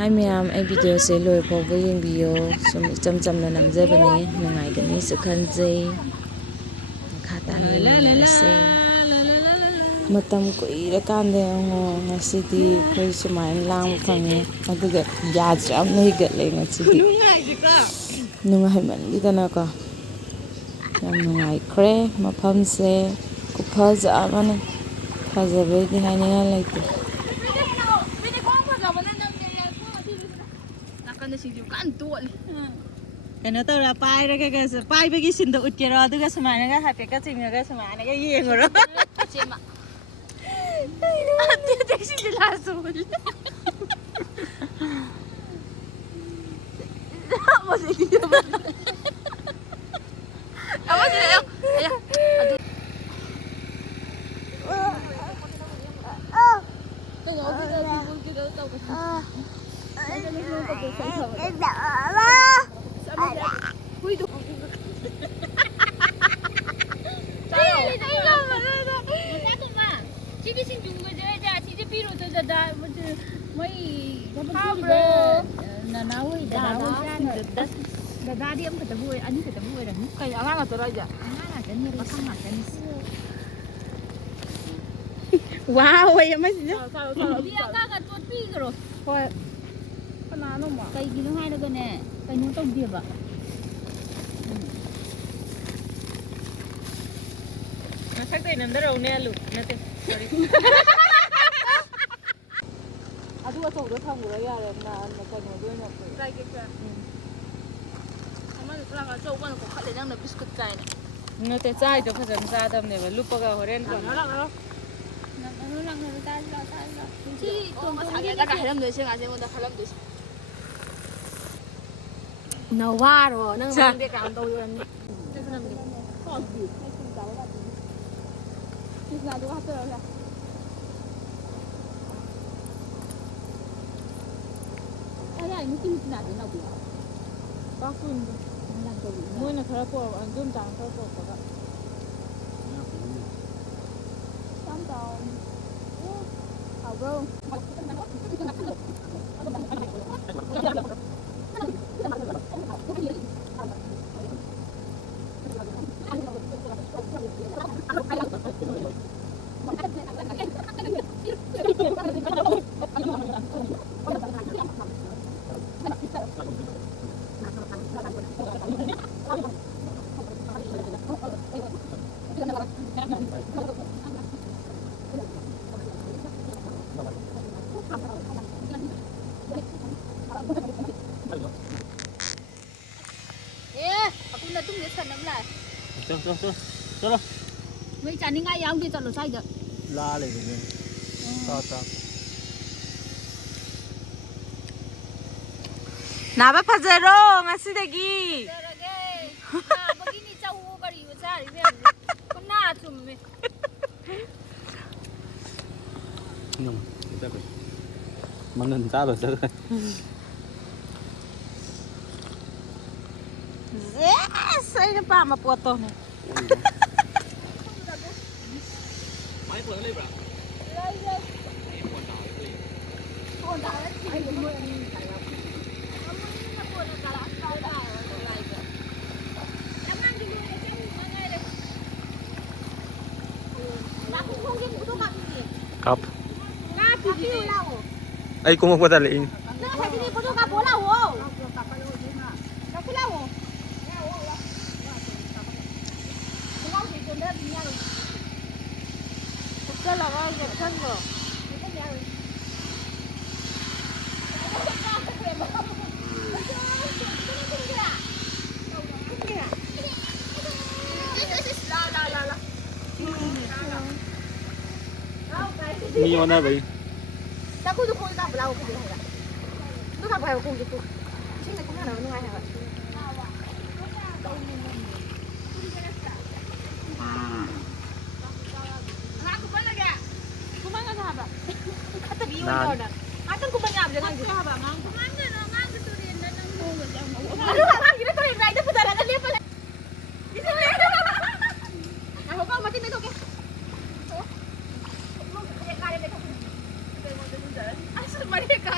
Hi ma'am, I video se loi phobo yengbiyo sum icham chamna namjabani nungaigani su khanjai khatana yengminarase matam kuira kande ngo ngasidi khoi sumain lang phange aduga yaja amna higatle ngasidi nungai mangidana ko yam nungai khre mafam se kuphaja amane phajabedi haninga laite Kena tau ra pai ra ka pai bagi sin do utkero aduga samana ga hape ka chinga samana ga yengoro chema ati taxi de la sol vamos a ir vamos a ir Daddy am kata buai, ani kata buai dah. Kayak anak tu raja. Anak kan ni pasang makan. wow ay masih Dia agak tuat pi kero. Hoi panano ma Kayak gini hai naga ne. Kayak nonton dia ba. Masak tay nanda raw ne alu nate sorry adu aso do thamura yare na kano do na Kayak gitu. Ama tu lang aso kan ko khale nang na biscuit kai ne. nate chai do phajan cha dam ne ba lupaga horen ko Ano lang na tayo. Si masakit ka kahiram do siya kasi mo da kalam do. Nawaro nang hindi ka ang daw yun. Ay, mungkin natin na biya. bakun mo na khara po andun tang po ba Sampai. Hảo bro. Aku na tum lihat sana mulai. Chalo. Mấy chả ní ngay ông đi chọn lỗ sai được. La lại rồi. Ta. Naba phajaro ngasidagi Begini jauh kali cari kena cumi. Nhưng mà mà nên ra rồi sao? yes ay na pa mapoto ne Máy vừa lên rồi. Cặp. Ấy cũng không có tài liệu. cái là cái giật thân rồi Ni mana vậy? Aku tu kau tak belau kau dia. Tu tak belau kau gitu. Sini kau mana nungai hal. Aku mana lagi? Kau mana sahabat? Kata biu kau dah. Kata kau banyak jangan gitu. Sahabat mang. Kau mana mang tu dia nak nunggu. Aduh, mang kita tu yang itu putaran dia apa? Di sini. Aku kau mati ni tu ke? Asal mereka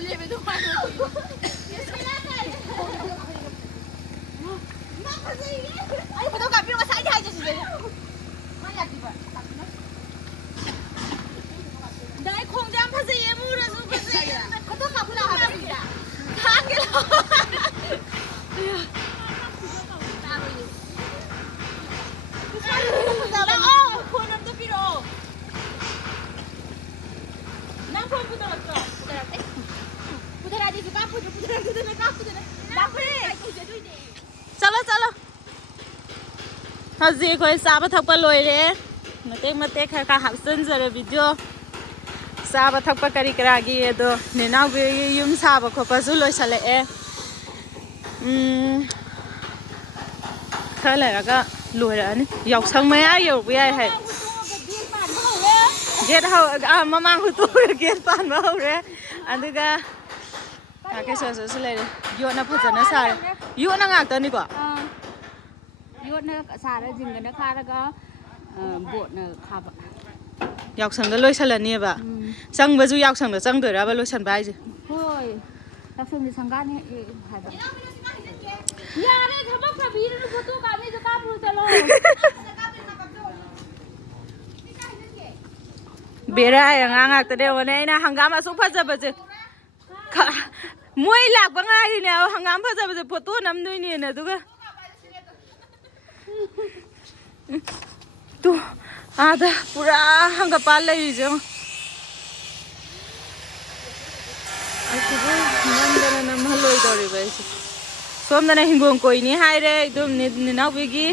leave it to my Ay, betul kak, pero masa aja sih dia. Mana tiba? Dai khong jam phase ye mu ra su phase ya. Betul kak pula ha ba ya. Khang ke lo. चलो चलो हजी कोई साब थप लोरे मते खा हापचनजरे video साब थप करी करागी दो नेनाव युम साब खोपसु लोइसले खर लेरगा लोइरानी यावसंग मया यौबो याय है गेट हाउ ममांग हुतु गेट पानबा हौरे अदुगा के सोसो लेरे योना फजना सारे योना ngakतनी को योना सारे जिंगना खारगा बोटना खाबा यावसंग लोइसलनिबा संगबजु यावसंग चंगदोराबा लोइसनबा आइजे होय यावसंग संगाने हाबा यारे थबक फबीर फोटो कामे जो कापु चलो बेरा ngakतने वने ना हंगामा सु फजबजे मोय लाकबा ngaरिने हंगाम फजबजे फोटो नमदोइने न दुगा तो आधा पूरा हंगपा लैजो नंदना नमहलोय दौरिबा सोमदना हिंगों कोइनी हायरे एकदम निनावबिगी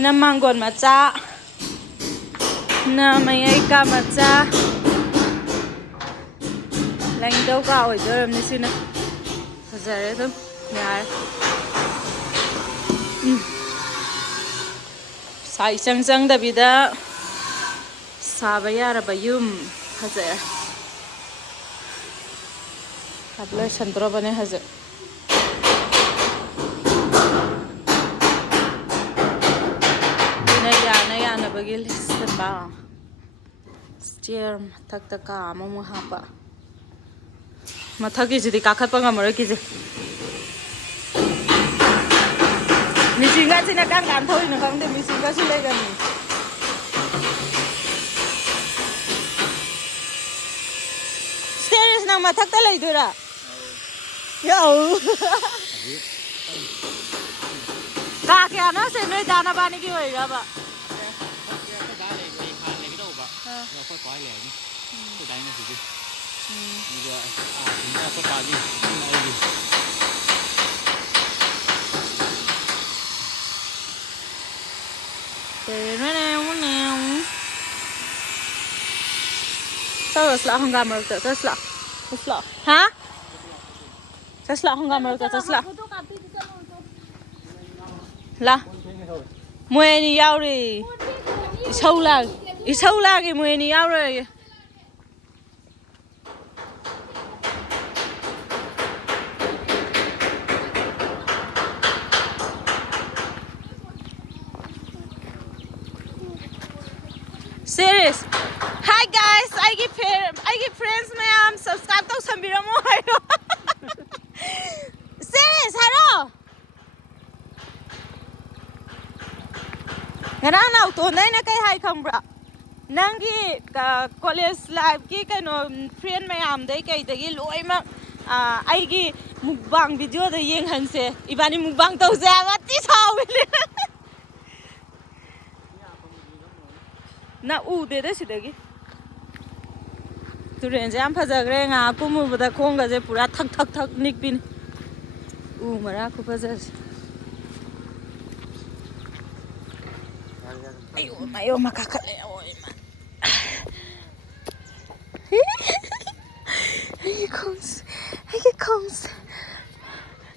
ना मांगोन मचा ना मयै का मचा लाइंदौ का ओइदरमनि सिना फजरे दम यार साइ चंग दबिदा साबा यारबा युम फजरे हाबले संद्रबने हजे बगी लिस्टबा स्टेयर मथक्ता का अमम हापा मथकी जिदि काखतपा ngमरो किजे मिसिंगा सिना कांगाम थौइनो खंदे मिसिंगा सु लेगनि स्टेयर्स ना मथक्ता लैदोरा यो का क्या ना से नै दाना बानी की होइराबाค่อยปล่อยแหล่นี่ตัวใดมาสิดินี่ก็ถึงจะก็ปาดิอะไรดิเดี๋ยวนั่นสละห้องการมาจะสละฮะจะสละห้องการมาจะสละละมวยนี่ยาวเลยอีเช่าลากอีมวยนี่ยาวเลย Serious. Hi guys, I give friends mayam subscribe to sambiramo hayo. Serious, hello. Ngarang na uto na na kay hi khambra. Nangi college life ki kano friend mayam dai kay dagi loi ma ai gi mukbang video da yeng hanse ibani mukbang tau ja ma ti sawi. Na de da sidagi turen jam phajagre nga kumu bada khonga je pura thak nikpin mara khu phajas ayo makakhale oi ma ai comes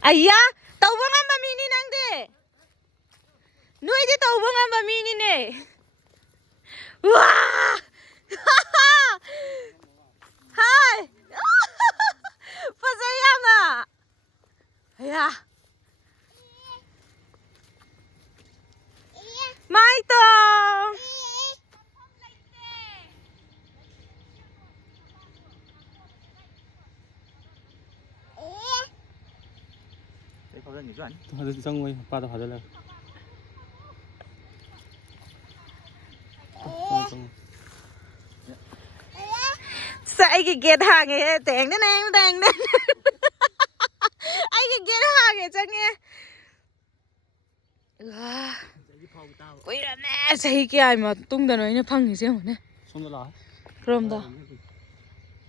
aya tawba ngam mi ni nangde noi de tawba ngam mi ni ne Wow! Hi! Pasaya na! Yeah. Maito! Hadi changurey pa da hada la. Sai cái gate hàng ấy tiếng đến anh đang đến ai cái gate hàng ấy chẳng nghe quay ra nè sai cái ai mà tung đàn ấy nó phăng gì chứ hả Xong rồi là. 그럼 다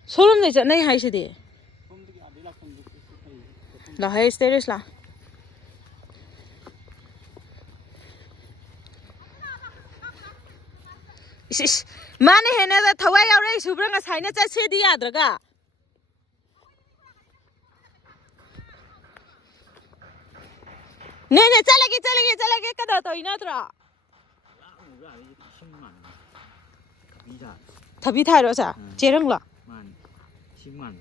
소름 내자 내 하이시디 나 하이 스테리스라 이씨 마네 해내다 타와이 아우레 수브랑가 사이나 짜세디 야드라가 네네 잘라게 까다 또 이나더라 답이 타이로자 제랑라 만 10만.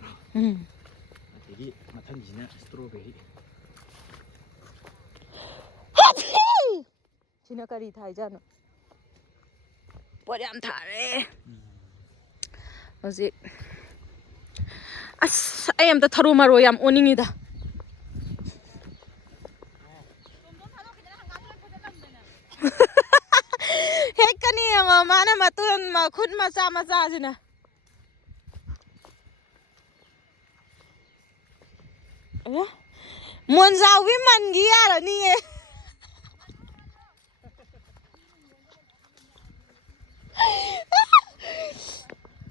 되게 마탄지나 스트로베리. 지나가리 타이잖아 머리 안 타래 뭐지 아싸 아얌다 타로마로 얌 오닝이다 핵가니 마나 마뚜연 마 굿마 짜마짜지나 뭔자 위만 기야라 니에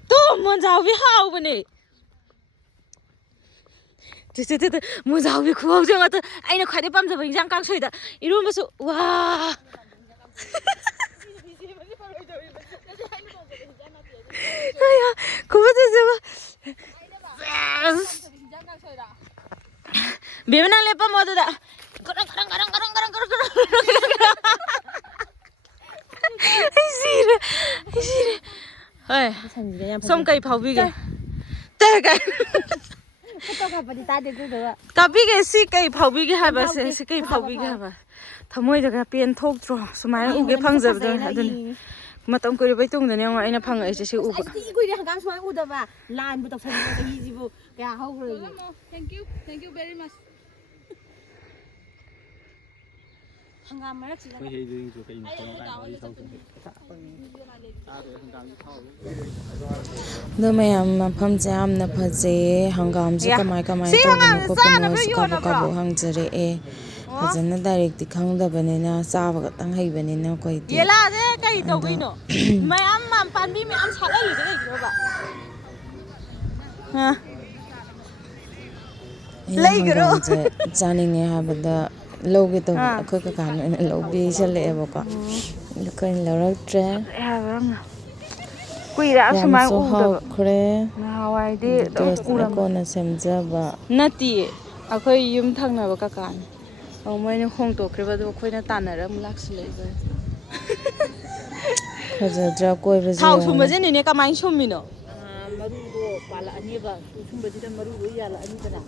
또 뭔자 위 하우버니 뜨뜨뜨 뭔자 위 구멍정 같은 아이는 과대 밤새 인장 깡소이다 이러면서 와 아야 그거지 비면ang lepa mo da garang Isire hey som kai phaubi ge te kai kapi ge si kai phaubi ge ha ba se kai phaubi ge ha ba thamoi da pen thok tro sumai u ge phangjab da adun matam koi bai tung da ne ma aina phang ai se u ba 이 고이리 한강 소에 우다봐 라인부터 서는 이 집부 야 하고 thank you very much hangm mà chỉ là Cái gì cho cái gì cho cái gì 너 매ям 맘제 암나 파제 한감지 까마이 또는 코코노 스카보카보 항저레에 하자나 다이렉트 강다버네나 싸바가 땅 하이버네나 거이디 예라데 까이 도기노 매암 맘 반비 매암 살아리 저게 이거 봐 레이그로 자닝에 하버다 lâu tôi khơi cái cản này lâu đi xe lệ vào cả khơi lâu rất trẻ quỳ đã xem mai u được k래 nào ai đi tôi con là xem ra và nati à khơi yếm thằng nào các cản ông mấy nó không tổ cái vào đó khơi nó tàn ở đó một lắc xí lấy vậy bây giờ ra coi bây giờ thao sum bây giờ này cái máy sum mình nó marudo pala ani ba sum bây giờ marudo ya la ani kana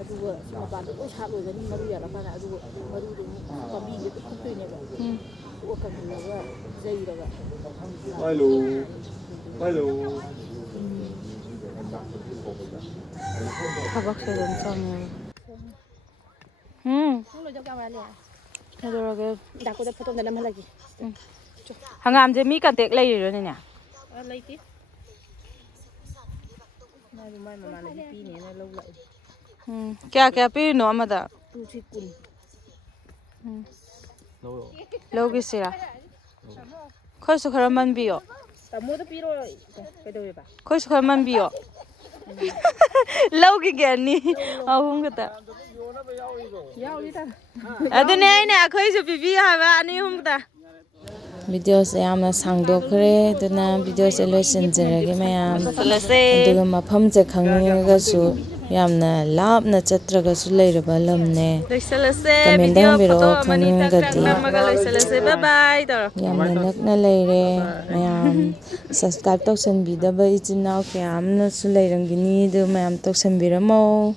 aduga sum ba do cha lo gani maru ya la kana aduga marudo ba bi ge ko to ne ba o ka ni la zai ra ba hello 가박새 넘쳐네 lo ja ka ba le 그러게 da ko da photo na lam halagi hangam je mi kan tek lei rồi nè lai ti mai mà là pi này nó lâu lại kya pi no mà da tu chi kun lâu cái gì à khơi số khơi man biyo ta mo da pi ro cái đâu ba khơi số khơi man biyo lâu cái ni không cái ta yao đi ta ಅದು ನೇನೆ khơi số pi ha ba ani không ta video se amna sangdokre duna video se loisinjrage mayam aduga mafam je khangninga su yamna lapna chatraga su leiraba lamne comment dang biro khangninga ti bye bye yamna nakna leire mayam subscribe toksan bidaba ichinau kyamna su leirangini du mayam toksan biramo